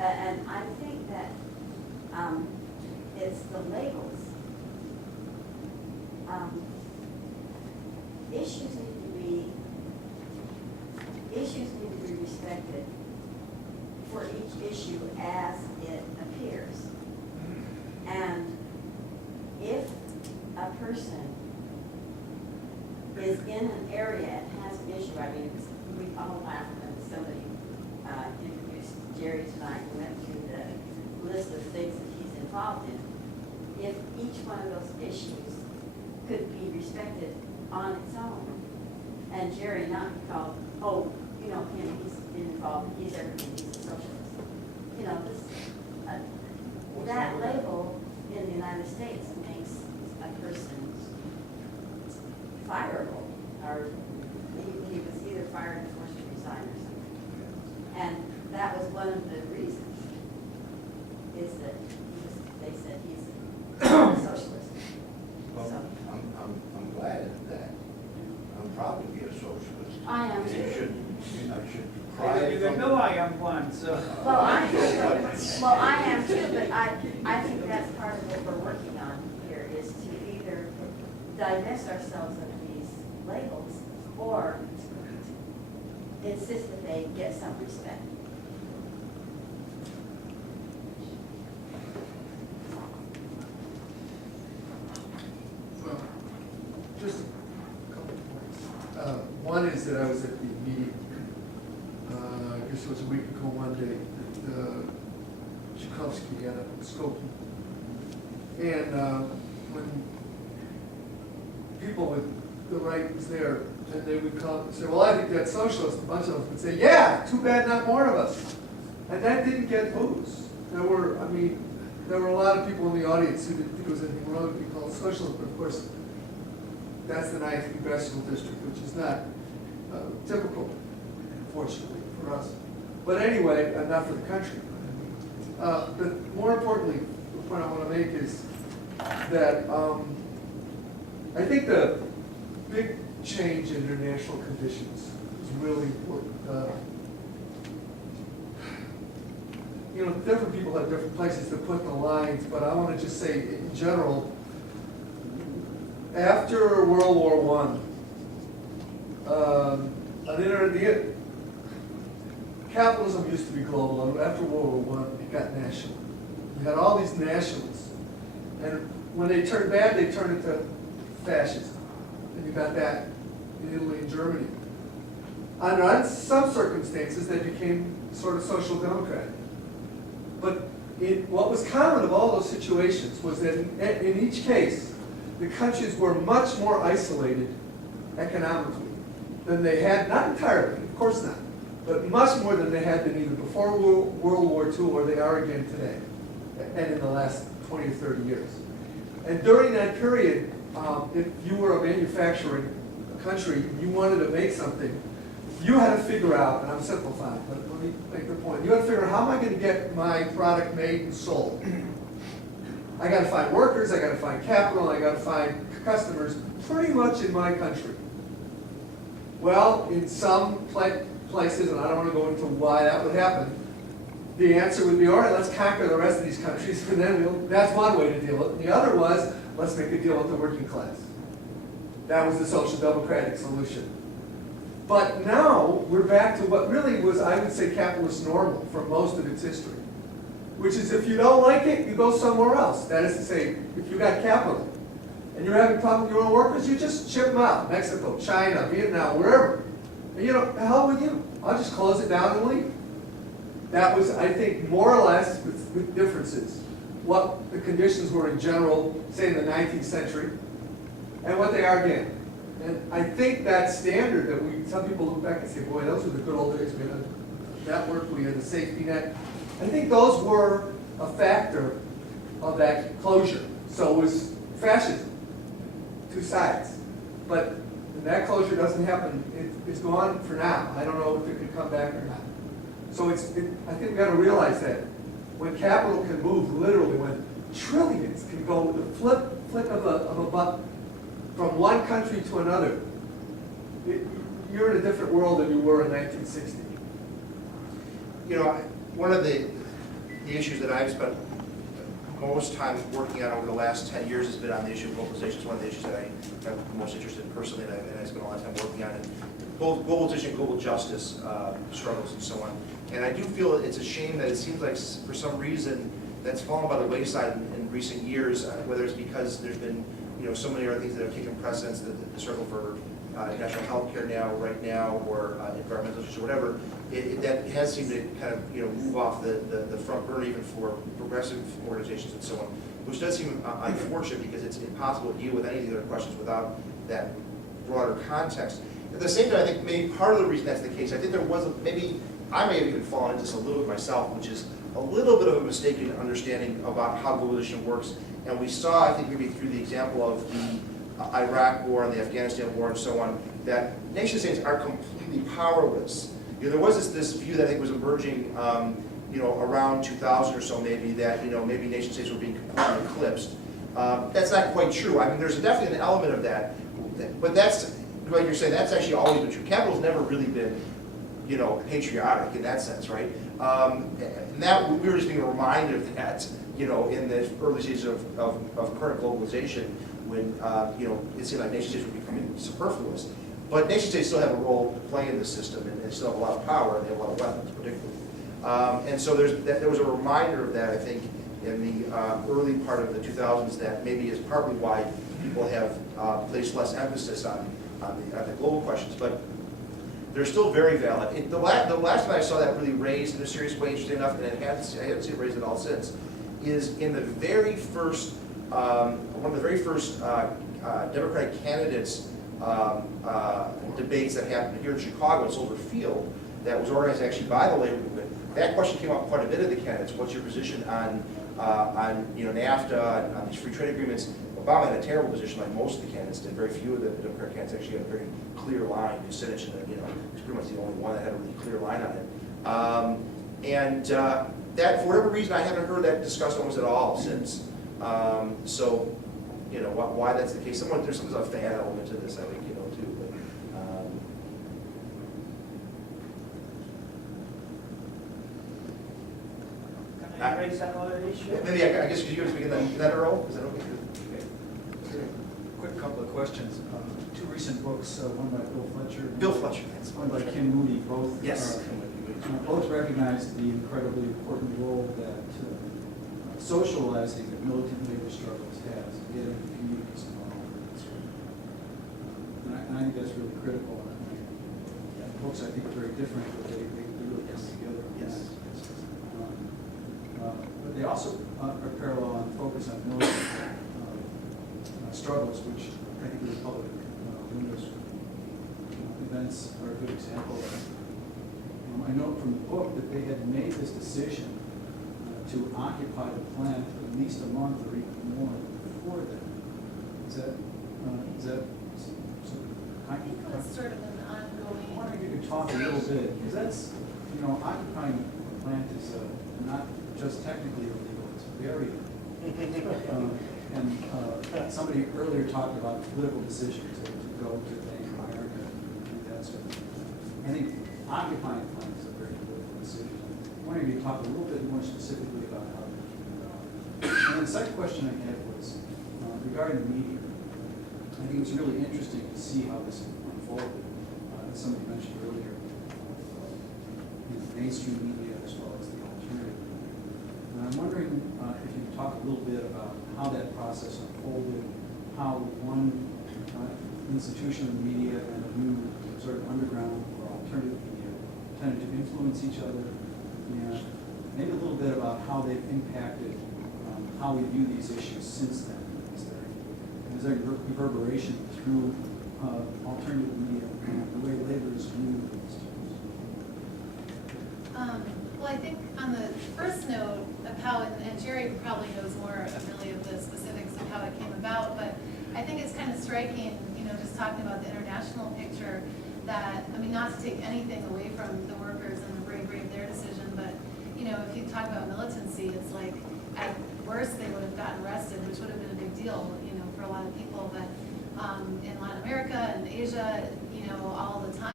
And I think that it's the labels. Issues need to be respected for each issue as it appears. And if a person is in an area and has an issue, I mean, we all laugh when somebody introduced Jerry tonight and went through the list of things that he's involved in. If each one of those issues could be respected on its own, and Jerry not be called, oh, you know, he's involved, he's everything, he's a socialist. You know, this, that label in the United States makes a person fireable, or he was either fired or forced to resign or something. And that was one of the reasons, is that they said he's a socialist. Well, So, I'm glad of that. I'm proud to be a socialist. I am And too. I should cry You from. know I am one, so. Well, I am too, but I think that's part of what we're working on here, is to either divest ourselves of these labels or insist that they get some respect. Well, just a couple of points. One is that I was at the meeting, I guess it was a week ago Monday, at Tchaikovsky at Skokie. And when people with the right was there, and they would come and say, well, I think that's socialist, a bunch of them would say, yeah, too bad not more of us. And that didn't get boos. There were a lot of people in the audience who didn't think there was anything wrong with being called socialist, but of course, that's the 9th congressional district, which is not typical, fortunately, for us. But anyway, not for the country. But more importantly, the point I want to make is that I think the big change in international conditions is really important. You know, different people have different places to put the lines, but I want to just say, in general, after World War I, capitalism used to be global, and after World War I, it got national. You had all these nationals, and when they turned bad, they turned into fascism. And you got that in Italy and Germany. Under some circumstances, they became sort of social democratic. But what was common of all those situations was that in each case, the countries were much more isolated economically than they had, not entirely, of course not, but much more than they had been either before World War II or they are again today, and in the last 20 or 30 years. And during that period, if you were a manufacturing country, you wanted to make something, you had to figure out, and I'm simplifying, but let me make the point, you had to figure out, how am I going to get my product made and sold? I got to find workers, I got to find capital, I got to find customers, pretty much in my country. Well, in some places, and I don't want to go into why that would happen, the answer would be, all right, let's conquer the rest of these countries, and then that's one way to deal with it. The other was, let's make a deal with the working class. That was the social democratic solution. But now, we're back to what really was, I would say, capitalist normal for most of its history. Which is, if you don't like it, you go somewhere else. That is to say, if you got capital, and you're having problems with your own workers, you just ship them out. Mexico, China, Vietnam, wherever. And you know, the hell with you. I'll just close it down and leave. That was, I think, more or less, with differences, what the conditions were in general, say in the 19th century, and what they are again. And I think that standard that some people look back and say, boy, those were the good old days. We had a network, we had a safety net. I think those were a factor of that closure. So it was fascism, two sides. But that closure doesn't happen, it's gone for now. I don't know if it can come back or not. So I think we got to realize that when capital can move, literally, when trillions can go with the flick of a button from one country to another, you're in a different world than you were in 1960. You know, one of the the issues that I've spent most time working on over the last 10 years has been on the issue of globalization. It's one of the issues that I'm most interested in personally, and I spent a lot of time working on it. Both globalization and global justice struggles and so on. And I do feel it's a shame that it seems like for some reason that's fallen by the wayside in recent years, whether it's because there's been so many other things that have taken precedence, the struggle for national health care right now, or environmental issues or whatever, that has seemed to kind of move off the front burner even for progressive organizations and so on, which does seem unfortunate because it's impossible to deal with any of the other questions without that broader context. At the same time, I think maybe part of the reason that's the case, I think there was maybe I may have even fallen into this a little bit myself, which is a little bit of a mistaken understanding about how globalization works. And we saw, I think maybe through the example of the Iraq war and the Afghanistan war and so on, that nation states are completely powerless. There was this view that I think was emerging, around 2000 or so, maybe that maybe nation states were being completely eclipsed. That's not quite true. I mean, there's definitely an element of that, but that's like you're saying. That's actually always been true. Capital's never really been, patriotic in that sense, right? And that we were just being reminded of that, in the early stages of current globalization, when it seemed like nation states were becoming superfluous. But nation states still have a role to play in the system, and they still have a lot of power, and they have a lot of weapons, particularly. And so there was a reminder of that, I think, in the early part of the 2000s, that maybe is partly why people have placed less emphasis on the global questions. But they're still very valid. The last time I saw that really raised in a serious way, interesting enough, and I haven't seen it raised at all since, is in the very first, one of the very first Democratic candidates debates that happened here in Chicago at Soldier Field, that was organized actually by the labor movement. That question came up quite a bit of the candidates. What's your position on NAFTA, on these free trade agreements? Obama had a terrible position, like most of the candidates did. Very few of the Democratic candidates actually had a very clear line. Kucinich, was pretty much the only one that had a really clear line on it. That, for whatever reason, I haven't heard that discussed almost at all since. So, why that's the case? There's some sort of fan element to this, I think, too. But, Can I raise that other issue? maybe I guess could you guys begin that, Earl? Is that okay? Quick couple of questions. Two recent books, one by Bill Fletcher. Bill Fletcher. That's One by Kim Moody, both. Yes. Both recognize the incredibly important role that socializing of militant labor struggles has in getting communities involved. And I think that's really critical. The books, I think, are very different, but they really come together. Yes. But they also are parallel and focus on militant struggles, which I think the Republic Windows events are a good example of. I know from the book that they had made this decision to occupy the plant for at least a month or even more before that. Is that That's sort of an ongoing. I wonder if you could talk a little bit, because that's, occupying the plant is not just technically illegal, it's very and somebody earlier talked about political decisions to go to Bank of America and do that sort of thing. I think occupying the plant is a very political decision. I wonder if you could talk a little bit more specifically about how to keep it out. And then the second question I had was regarding the media. I think it's really interesting to see how this unfolded. As somebody mentioned earlier, mainstream media as well as the alternative. And I'm wondering if you could talk a little bit about how that process unfolded, how one institution of the media and a new sort of underground or alternative media tended to influence each other, and maybe a little bit about how they've impacted how we view these issues since then. Is there reverberation through alternative media and the way labor is viewed in these terms? Well, I think on the first note of how, and Jerry probably knows more really of the specifics of how it came about, but I think it's kind of striking, just talking about the international picture, that, not to take anything away from the workers and the bravery of their decision, but, if you talk about militancy, it's like, at worst, they would have gotten arrested, which would have been a big deal, for a lot of people, but in Latin America and Asia, all the time.